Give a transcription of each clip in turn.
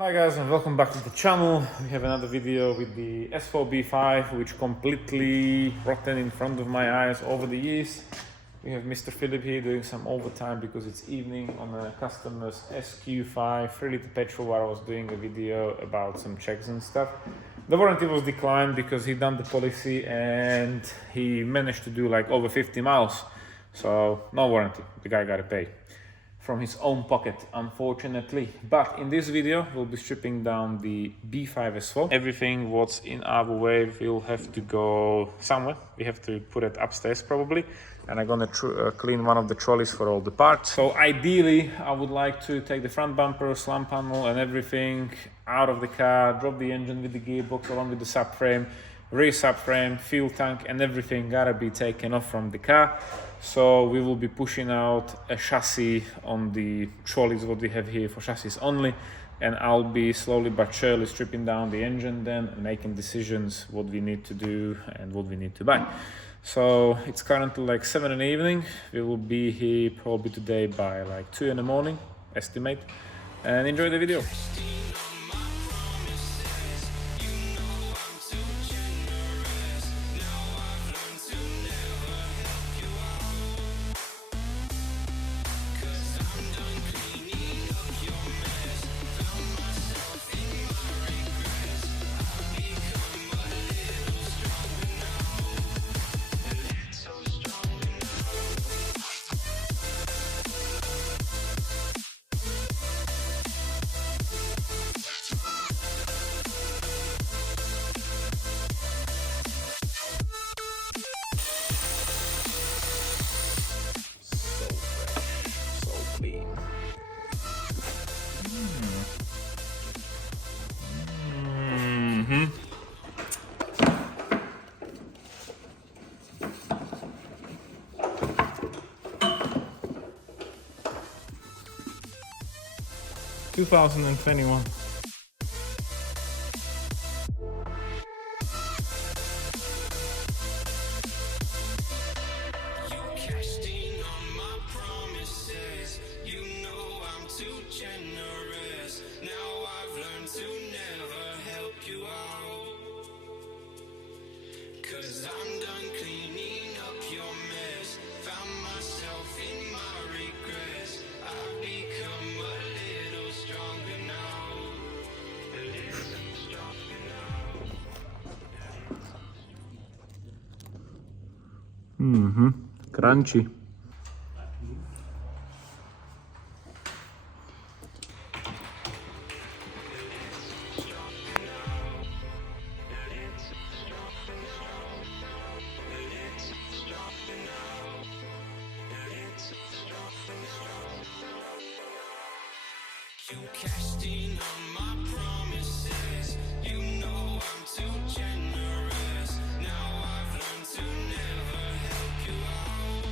Hi guys, and welcome back to the channel. We have another video with the S4 B5, which completely rotten in front of my eyes over the years. We have Mr. Philip here doing some overtime because it's evening on a customer's SQ5 3-litre petrol, where I was doing a video about some checks and stuff. The warranty was declined because he done the policy and he managed to do like over 50 miles. So no warranty, the guy gotta pay from his own pocket, unfortunately. But in this video, we'll be stripping down the B5 S4. Everything what's in our way will have to go somewhere. We have to put it upstairs probably. And I'm gonna clean one of the trolleys for all the parts. So ideally, I would like to take the front bumper, slam panel and everything out of the car, drop the engine with the gearbox along with the subframe, rear subframe, fuel tank and everything gotta be taken off from the car. So we will be pushing out a chassis on the trolleys what we have here for chassis only, and I'll be slowly but surely stripping down the engine then and making decisions what we need to do and what we need to buy. So it's currently like 7 in the evening. We will be here probably today by like 2 in the morning, estimate, and enjoy the video. 2021. Crunchy. You cashed in on my promises. You know I'm too generous. Now I've learned to never help you out.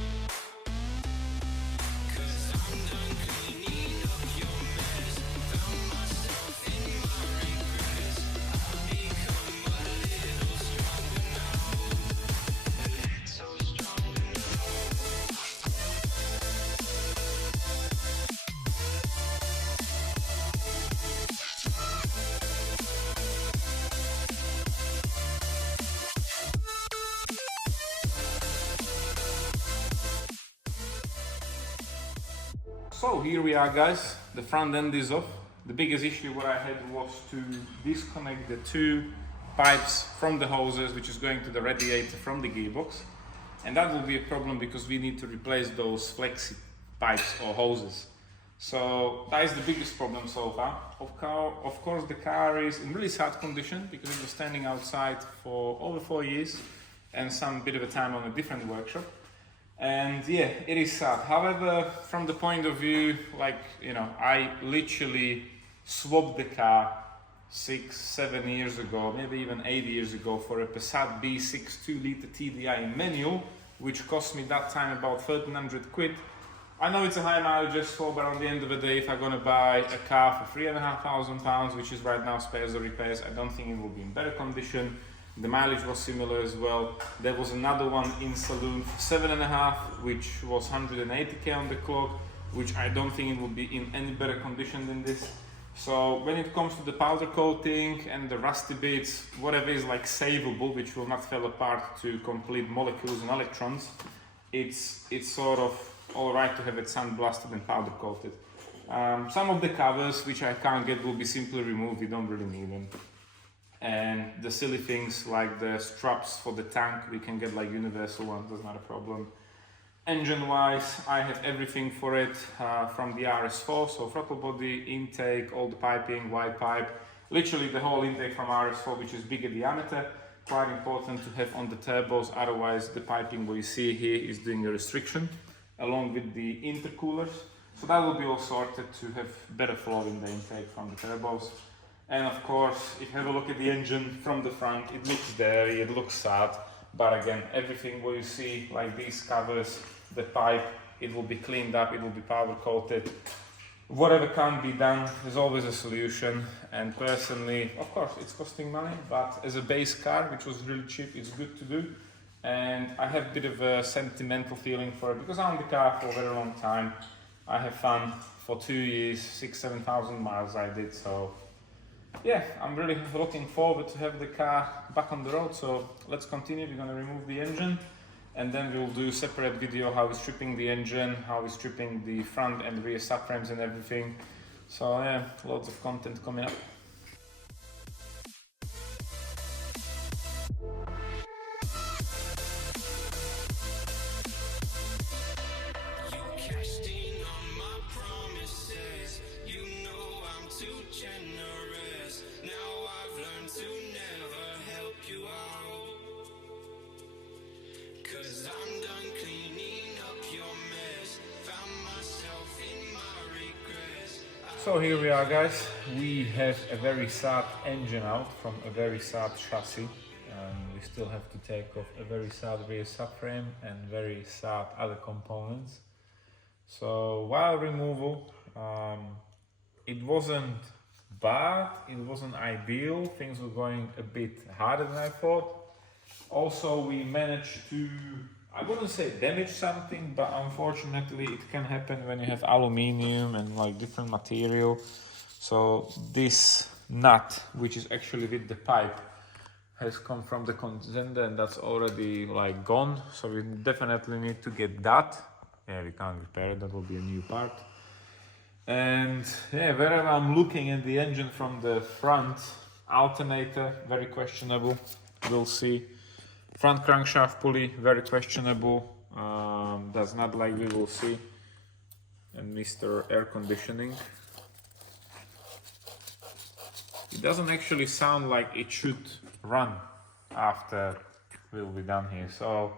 'Cause I'm done cleaning up your mess. Found myself in my regrets. I've become a little stronger now. A little stronger now. So here we are guys, the front end is off. The biggest issue what I had was to disconnect the two pipes from the hoses, which is going to the radiator from the gearbox. And that will be a problem because we need to replace those flexi pipes or hoses. So that is the biggest problem so far. Of course the car is in really sad condition because it was standing outside for over 4 years and some bit of a time on a different workshop. And yeah, it is sad. However, from the point of view, like, you know, I literally swapped the car 6-7 years ago, maybe even 8 years ago, for a Passat B6 2-litre TDI manual, which cost me that time about 1,300 quid. I know it's a high mileage S4, but on the end of the day, if I'm gonna buy a car for £3,500, which is right now spares or repairs, I don't think it will be in better condition. The mileage was similar as well. There was another one in saloon for 7.5, which was 180k on the clock, which I don't think it will be in any better condition than this. So when it comes to the powder coating and the rusty bits, whatever is like savable, which will not fall apart to complete molecules and electrons, it's sort of all right to have it sandblasted and powder coated. Some of the covers which I can't get will be simply removed, we don't really need them. And the silly things like the straps for the tank, we can get like universal ones, that's not a problem. Engine wise, I have everything for it from the RS4, so throttle body, intake, all the piping, wide pipe, literally the whole intake from RS4, which is bigger diameter, quite important to have on the turbos, otherwise the piping what you see here is doing a restriction, along with the intercoolers. So that will be all sorted to have better flow in the intake from the turbos. And of course, if you have a look at the engine from the front, it looks dirty, it looks sad, but again, everything what you see, like these covers, the pipe, it will be cleaned up, it will be powder coated. Whatever can be done, there's always a solution. And personally, of course, it's costing money, but as a base car, which was really cheap, it's good to do. And I have a bit of a sentimental feeling for it because I own the car for a very long time. I have fun for 2 years, 6,000-7,000 miles I did, so yeah, I'm really looking forward to have the car back on the road. So let's continue. We're going to remove the engine and then we'll do separate video how we're stripping the engine, how we're stripping the front and rear subframes and everything. So yeah, loads of content coming up. You cashed in on my promises. You know I'm too generous. Now I've learned to never help you out. 'Cause I'm done cleaning up your mess. Found myself in my regrets. So here we are, guys. We have a very sad engine out from a very sad chassis. We still have to take off a very sad rear subframe and very sad other components. So while removal, it wasn't bad, it wasn't ideal. Things were going a bit harder than I thought. Also, we managed to, I wouldn't say damage something, but unfortunately it can happen when you have aluminium and like different material. So this nut, which is actually with the pipe, has come from the contender and that's already like gone. So we definitely need to get that. Yeah, we can't repair it, that will be a new part. And yeah, wherever I'm looking at the engine from the front, alternator, very questionable, we'll see. Front crankshaft pulley, very questionable, that's not like we will see. And Mr. Air Conditioning. It doesn't actually sound like it should run after we'll be done here. So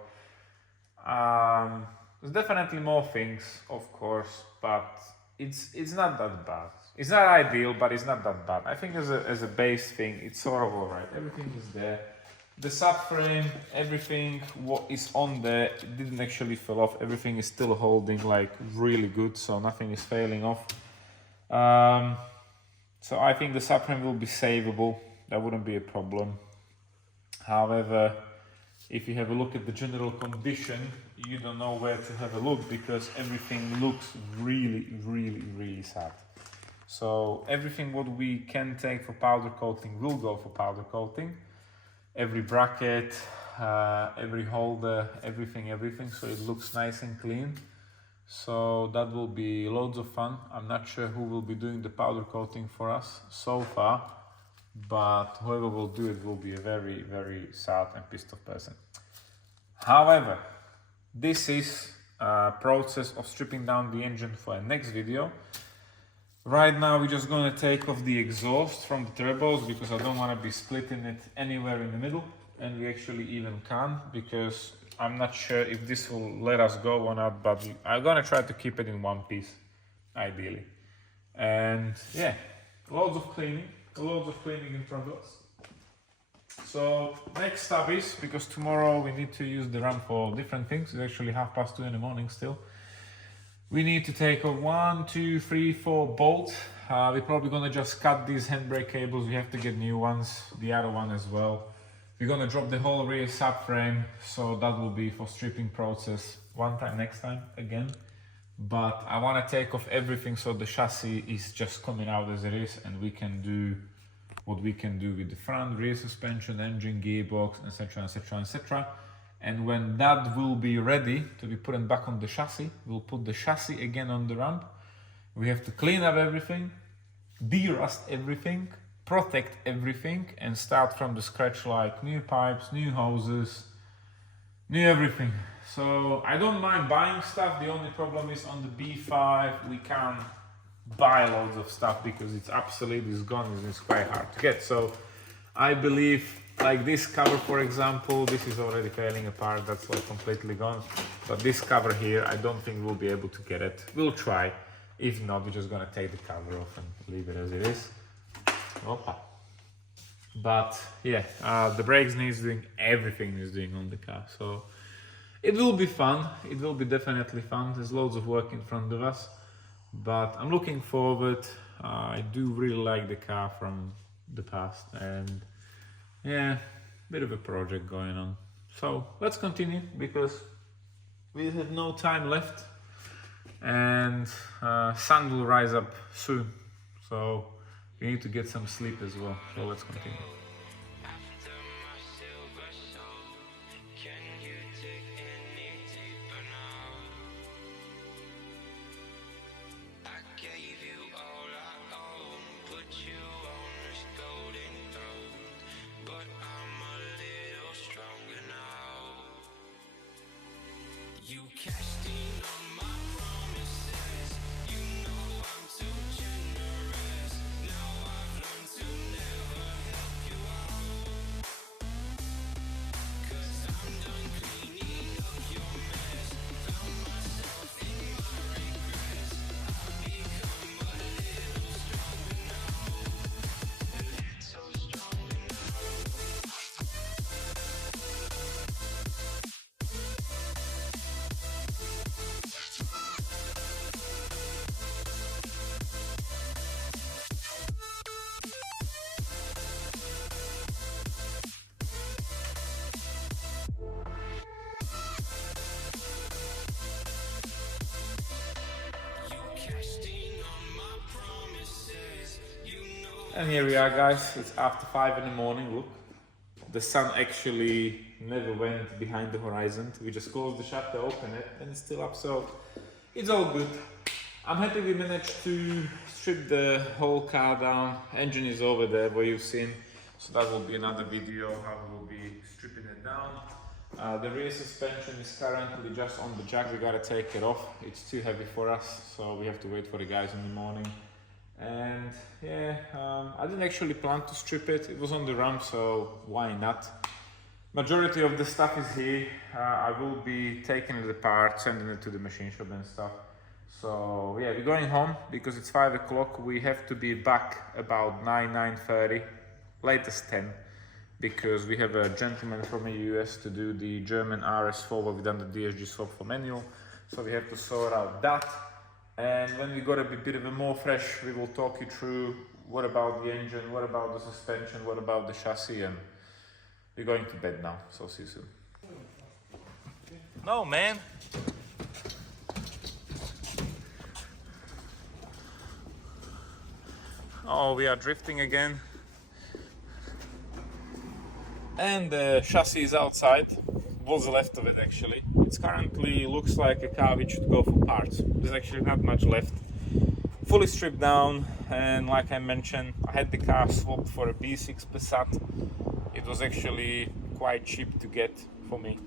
there's definitely more things, of course, but it's not that bad. It's not ideal, but it's not that bad. I think as a base thing, it's sort of alright. Everything is there. The subframe, everything what is on there didn't actually fall off. Everything is still holding like really good, so nothing is failing off. So I think the subframe will be savable. That wouldn't be a problem. However, if you have a look at the general condition, you don't know where to have a look because everything looks really sad. So everything what we can take for powder coating will go for powder coating. Every bracket, every holder, everything, so it looks nice and clean. So that will be loads of fun. I'm not sure who will be doing the powder coating for us so far, but whoever will do it will be a very sad and pissed off person. However, this is a process of stripping down the engine for a next video. Right now we're just going to take off the exhaust from the turbos because I don't want to be splitting it anywhere in the middle, and we actually even can't because I'm not sure if this will let us go or not, but I'm going to try to keep it in one piece ideally. And yeah, loads of cleaning in front of us. So next step is, because tomorrow we need to use the RAM for different things, it's actually 2:30 in the morning still. We need to take a 1, 2, 3, 4 bolts. We're probably gonna just cut these handbrake cables. We have to get new ones, the other one as well. We're gonna drop the whole rear subframe, so that will be for stripping process one time, next time again. but I want to take off everything so the chassis is just coming out as it is, and we can do what we can do with the front, rear suspension, engine, gearbox, etc, etc, etc. And when that will be ready to be put back on the chassis, we'll put the chassis again on the ramp. We have to clean up everything, de-rust everything, protect everything, and start from the scratch, like new pipes, new hoses, new everything. So I don't mind buying stuff. The only problem is on the B5 we can't buy loads of stuff because it's absolutely gone and it's quite hard to get. So I believe, like this cover for example, this is already falling apart, that's like completely gone. But this cover here, I don't think we'll be able to get it. We'll try. If not, we're just gonna take the cover off and leave it as it is. Opa. But yeah, the brakes needs doing, everything is doing on the car. So it will be fun. It will be definitely fun. There's loads of work in front of us, but I'm looking forward. I do really like the car from the past, and yeah, bit of a project going on. So let's continue because we have no time left, and sun will rise up soon. So we need to get some sleep as well. So let's continue. After my silver soul, can you dig any deeper now? I gave you all I own, put you on this golden throne, but I'm a little stronger now. You cashed in on my promises, you know I'm too generous. Now I've learned to never help you out, 'cause I'm done cleaning up your mess. Found myself in my regrets. I've become a little stronger now, a little stronger now. You cashed in on my promises, you know. And here we are, guys. It's after 5 in the morning. Look, the sun actually never went behind the horizon. We just closed the shutter, open it, and it's still up. So it's all good. I'm happy we managed to strip the whole car down. Engine is over there where you've seen. So that will be another video how we'll be stripping it down. The rear suspension is currently just on the jack. We gotta take it off. It's too heavy for us, so we have to wait for the guys in the morning. And yeah, I didn't actually plan to strip it. It was on the ramp, so why not? Majority of the stuff is here. I will be taking it apart, sending it to the machine shop and stuff. So yeah, we're going home because it's 5 o'clock. We have to be back about 9:30, latest 10, because we have a gentleman from the US to do the German RS4 where we've done the DSG swap for manual. So we have to sort out that. And when we got a bit of a more fresh, we will talk you through what about the engine, what about the suspension, what about the chassis, and we're going to bed now. So see you soon. No, man. Oh, we are drifting again. And the chassis is outside. What's left of it actually. It's currently looks like a car which should go for parts. There's actually not much left. Fully stripped down, and like I mentioned, I had the car swapped for a B6 Passat. It was actually quite cheap to get for me.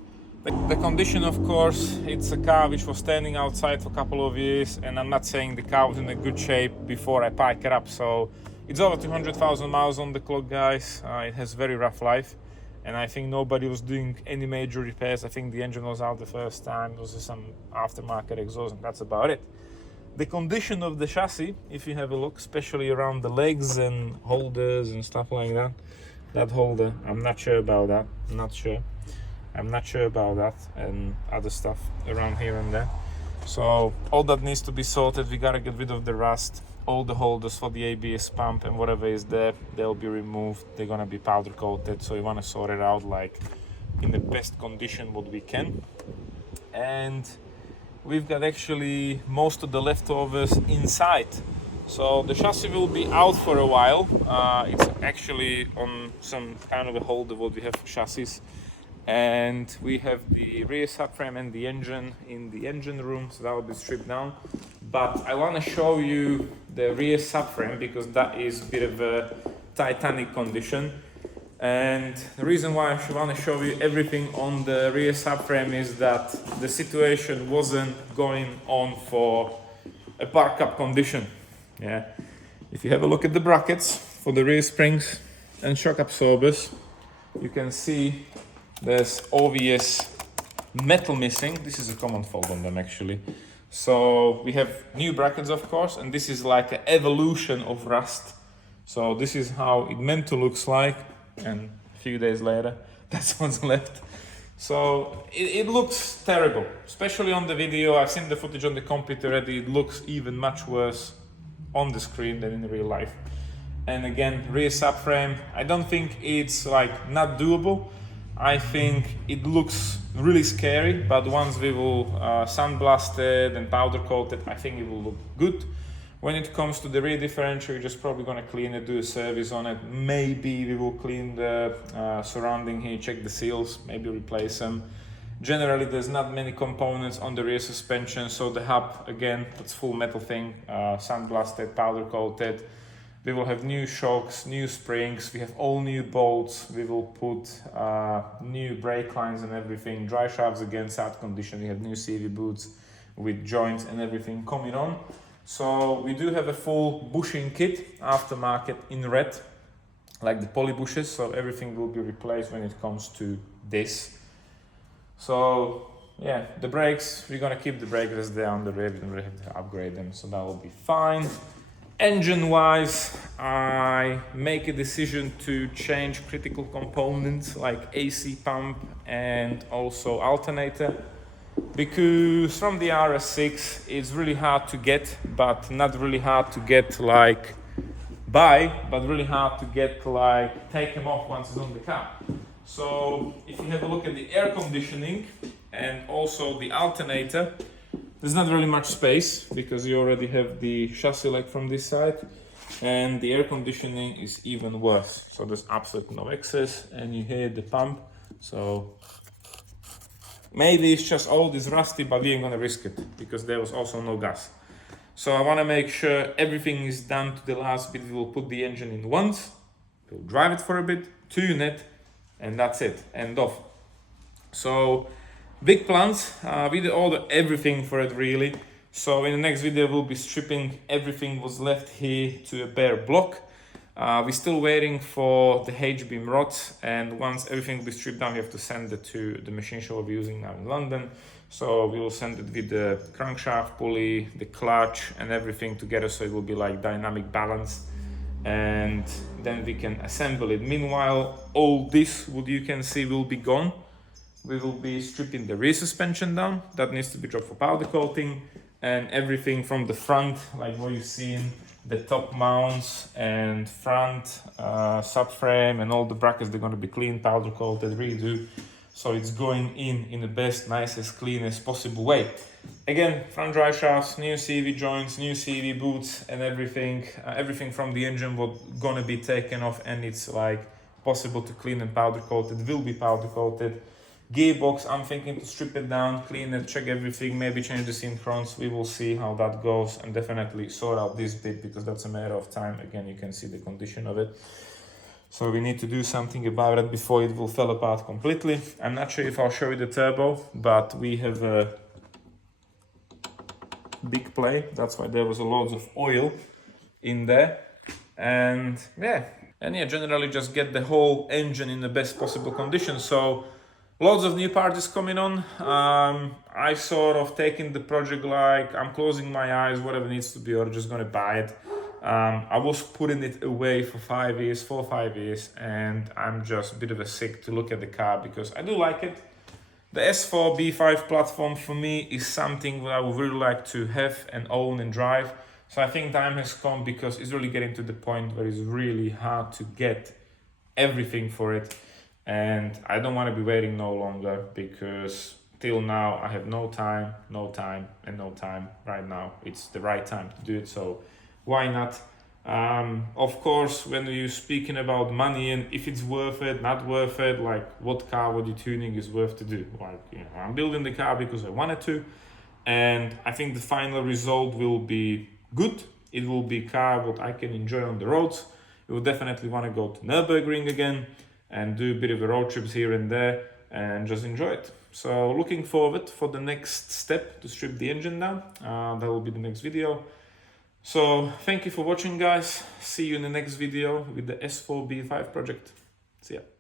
The condition, of course, it's a car which was standing outside for a couple of years, and I'm not saying the car was in a good shape before I parked it up. So it's over 200,000 miles on the clock, guys. It has very rough life, and I think nobody was doing any major repairs. I think the engine was out the first time. There was some aftermarket exhaust, and that's about it. The condition of the chassis, if you have a look, especially around the legs and holders and stuff like that. That holder, I'm not sure about that. I'm not sure about that, and other stuff around here and there. So all that needs to be sorted. We gotta get rid of the rust. All the holders for the ABS pump and whatever is there, they'll be removed. They're gonna be powder coated, so you want to sort it out like in the best condition what we can. And we've got actually most of the leftovers inside. So the chassis will be out for a while. It's actually on some kind of a holder what we have for chassis. And we have the rear subframe and the engine in the engine room, so that will be stripped down. But I want to show you the rear subframe because that is a bit of a Titanic condition. And the reason why I want to show you everything on the rear subframe is that the situation wasn't going on for a park up condition. Yeah, if you have a look at the brackets for the rear springs and shock absorbers, you can see there's obvious metal missing. This is a common fault on them actually. So we have new brackets of course, and this is like an evolution of rust. So this is how it meant to looks like, and a few days later that's what's left. So it looks terrible, especially on the video. I've seen the footage on the computer already. It looks even much worse on the screen than in real life. And again, rear subframe, I don't think it's like not doable. I think it looks really scary, but once we will sandblasted and powder coated, I think it will look good. When it comes to the rear differential, you're just probably gonna clean it, do a service on it. Maybe we will clean the surrounding here, check the seals, maybe replace them. Generally, there's not many components on the rear suspension, so the hub, again, it's full metal thing, sandblasted, powder coated. We will have new shocks, new springs, we have all new bolts, we will put new brake lines and everything, dry shafts again, sad condition, we have new CV boots with joints and everything coming on. So we do have a full bushing kit, aftermarket in red, like the poly bushes, so everything will be replaced when it comes to this. So yeah, the brakes, we're gonna keep the brakes as they are on the rear, we don't really have to upgrade them, so that will be fine. Engine wise, I make a decision to change critical components like AC pump and also alternator, because from the RS6 it's really hard to get, but not really hard to get like buy, but really hard to get like take them off once it's on the car. So if you have a look at the air conditioning and also the alternator, there's not really much space because you already have the chassis leg from this side, and the air conditioning is even worse. So there's absolutely no excess, and you hear the pump. So maybe it's just all this rusty, but we ain't gonna risk it because there was also no gas. So I want to make sure everything is done to the last bit. We will put the engine in once, we'll drive it for a bit, tune it, and that's it, end of. So big plans, we did order everything for it really. So in the next video we'll be stripping everything was left here to a bare block. We're still waiting for the H-beam rods, and once everything will be stripped down we have to send it to the machine shop we're using now in London. So we will send it with the crankshaft pulley, the clutch and everything together, so it will be like dynamic balance, and then we can assemble it. Meanwhile, all this what you can see will be gone. We will be stripping the rear suspension down, that needs to be dropped for powder coating, and everything from the front, like what you've seen, the top mounts and front subframe and all the brackets, they're going to be clean, powder coated, redo. So it's going in the best, nicest, cleanest possible way. Again, front drive shafts, new CV joints, new CV boots and everything. Everything from the engine was gonna be taken off, and it's like possible to clean and powder coated, will be powder coated. Gearbox, I'm thinking to strip it down, clean it, check everything, maybe change the synchrons. We will see how that goes, and definitely sort out this bit because that's a matter of time. Again, you can see the condition of it. So we need to do something about it before it will fall apart completely. I'm not sure if I'll show you the turbo, but we have a big play. That's why there was a lot of oil in there. And yeah, generally just get the whole engine in the best possible condition. So lots of new parts coming on. I sort of taking the project like I'm closing my eyes, whatever needs to be, or just gonna buy it. I was putting it away for 4 or 5 years, and I'm just a bit of a sick to look at the car because I do like it. The S4 B5 platform for me is something that I would really like to have and own and drive. So I think time has come because it's really getting to the point where it's really hard to get everything for it. And I don't want to be waiting no longer because till now I have no time, and no time. Right now it's the right time to do it, so why not? Of course, when you're speaking about money and if it's worth it, not worth it, like what car, what you tuning is worth to do. Like, you know, I'm building the car because I wanted to, and I think the final result will be good. It will be a car what I can enjoy on the roads. You will definitely want to go to Nürburgring again and do a bit of the road trips here and there and just enjoy it. So looking forward for the next step to strip the engine down. That will be the next video. So thank you for watching, guys. See you in the next video with the S4 B5 project. See ya.